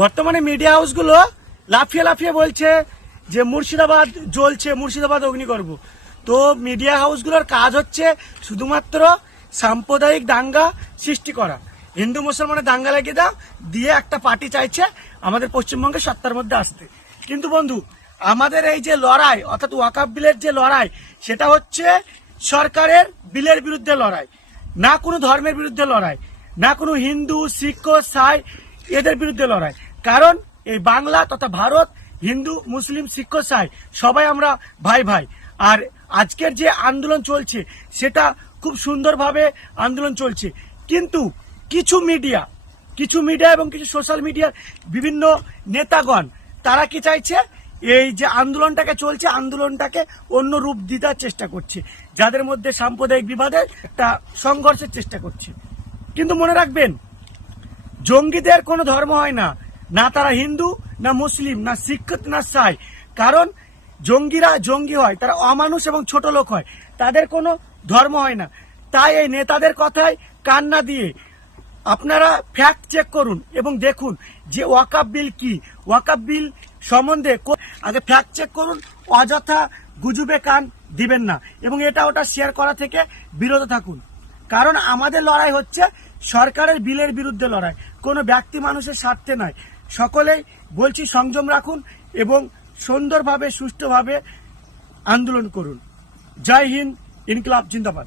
বর্তমানে মিডিয়া হাউসগুলো লাফিয়ে লাফিয়ে বলছে যে মুর্শিদাবাদ জ্বলছে, মুর্শিদাবাদ অগ্নিগর্ভ। তো মিডিয়া হাউসগুলোর কাজ হচ্ছে শুধুমাত্র সাম্প্রদায়িক দাঙ্গা সৃষ্টি করা, হিন্দু মুসলমানের দাঙ্গা লাগিয়ে দাও দিয়ে একটা পার্টি চাইছে আমাদের পশ্চিমবঙ্গের সত্তার মধ্যে আসতে। কিন্তু বন্ধু, আমাদের এই যে লড়াই অর্থাৎ ওয়াকাফ বিলের যে লড়াই, সেটা হচ্ছে সরকারের বিলের বিরুদ্ধে লড়াই, না কোনো ধর্মের বিরুদ্ধে লড়াই, না কোনো হিন্দু শিখ সাই এদের বিরুদ্ধে লড়াই। কারণ এই বাংলা তথা ভারত হিন্দু মুসলিম শিখ সাই সবাই আমরা ভাই ভাই। আর আজকের যে আন্দোলন চলছে সেটা খুব সুন্দরভাবে আন্দোলন চলছে, কিন্তু কিছু মিডিয়া এবং কিছু সোশ্যাল মিডিয়ার বিভিন্ন নেতাগণ তারা কি চাইছে, এই যে আন্দোলনটাকে চলছে আন্দোলনটাকে অন্য রূপ দিতে চেষ্টা করছে, যাদের মধ্যে সাম্প্রদায়িক বিবাদের একটা সংঘর্ষের চেষ্টা করছে। কিন্তু মনে রাখবেন, জঙ্গিদের কোনো ধর্ম হয় না, না তারা হিন্দু না মুসলিম না শিখ না সাই। কারণ জঙ্গিরা জঙ্গি হয়, তারা অমানুষ এবং ছোট লোক হয়, তাদের কোনো ধর্ম হয় না। তাই এই নেতাদের কথায় কান না দিয়ে আপনারা ফ্যাক্ট চেক করুন এবং দেখুন যে ওয়াকাফ বিল কি, ওয়াকাফ বিল সম্বন্ধে আগে ফ্যাক্ট চেক করুন, অযথা গুজবে কান দিবেন না এবং এটা ওটা শেয়ার করা থেকে বিরত থাকুন। কারণ আমাদের লড়াই হচ্ছে সরকারের বিলের বিরুদ্ধে লড়াই, কোনো ব্যক্তি মানুষের স্বার্থে নয়। সকলেই বলছি সংযম রাখুন এবং সুন্দরভাবে সুষ্ঠুভাবে আন্দোলন করুন। জয় হিন্দ, ইনকিলাব জিন্দাবাদ।